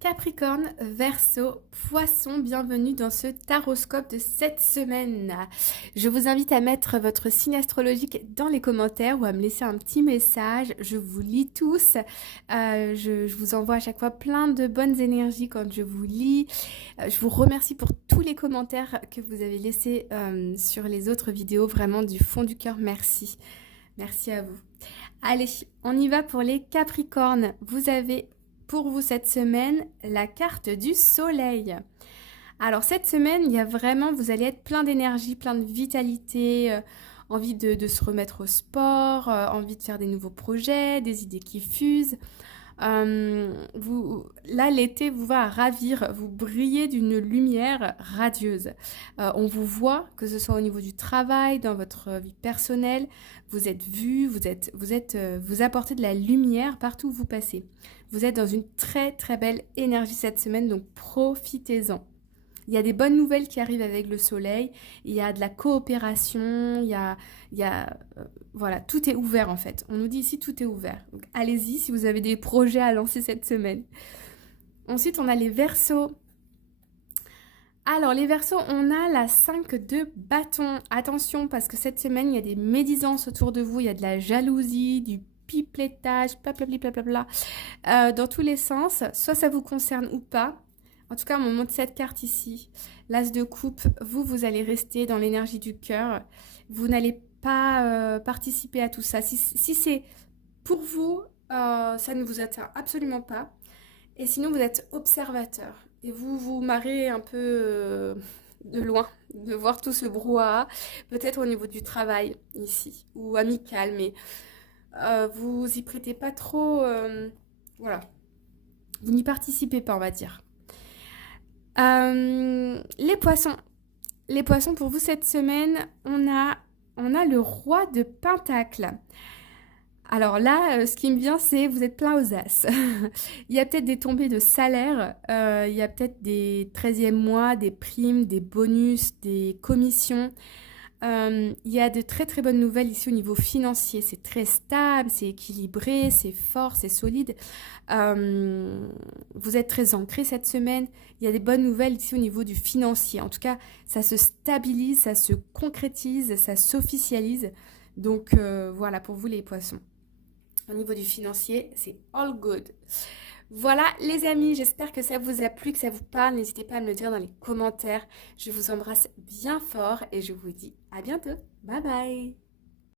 Capricorne, Verseau, Poisson, bienvenue dans ce taroscope de cette semaine. Je vous invite à mettre votre signe astrologique dans les commentaires ou à me laisser un petit message. Je vous lis tous. Je vous envoie à chaque fois plein de bonnes énergies quand je vous lis. Je vous remercie pour tous les commentaires que vous avez laissés sur les autres vidéos. Vraiment du fond du cœur, merci. Merci à vous. Allez, on y va pour les Capricornes. Vous avez pour vous cette semaine la carte du soleil. Alors cette semaine, il y a vraiment, vous allez être plein d'énergie, plein de vitalité, envie de se remettre au sport, envie de faire des nouveaux projets, des idées qui fusent. Là, l'été vous va ravir, vous brillez d'une lumière radieuse. On vous voit, que ce soit au niveau du travail, dans votre vie personnelle, vous êtes vu, vous apportez de la lumière partout où vous passez. Vous êtes dans une très très belle énergie cette semaine, donc profitez-en. Il y a des bonnes nouvelles qui arrivent avec le soleil, il y a de la coopération, voilà, tout est ouvert en fait. On nous dit ici tout est ouvert. Donc allez-y si vous avez des projets à lancer cette semaine. Ensuite, on a les Verseaux. Alors les Verseaux, on a la 5 de bâton. Attention parce que cette semaine, il y a des médisances autour de vous, il y a de la jalousie, du piplettage, blablabla, dans tous les sens. Soit ça vous concerne ou pas. En tout cas, on montre cette carte ici, l'As de coupe, vous allez rester dans l'énergie du cœur. Vous n'allez pas participer à tout ça. Si c'est pour vous, ça ne vous atteint absolument pas. Et sinon, vous êtes observateur. Et vous vous marrez un peu de loin, de voir tout ce brouhaha. Peut-être au niveau du travail, ici, ou amical, mais vous y prêtez pas trop... voilà. Vous n'y participez pas, on va dire. Les poissons. Les poissons, pour vous cette semaine, on a le roi de Pentacle. Alors là, ce qui me vient, c'est vous êtes plein aux as. Il y a peut-être des tombées de salaire, il y a peut-être des 13e mois, des primes, des bonus, des commissions. Il y a de très très bonnes nouvelles ici au niveau financier. C'est très stable, c'est équilibré, c'est fort, c'est solide. Vous êtes très ancré cette semaine. Il y a des bonnes nouvelles ici au niveau du financier. En tout cas, ça se stabilise, ça se concrétise, ça s'officialise. Donc voilà pour vous les poissons. Au niveau du financier, c'est all good. Voilà les amis, j'espère que ça vous a plu, que ça vous parle. N'hésitez pas à me le dire dans les commentaires. Je vous embrasse bien fort et je vous dis à bientôt. Bye bye.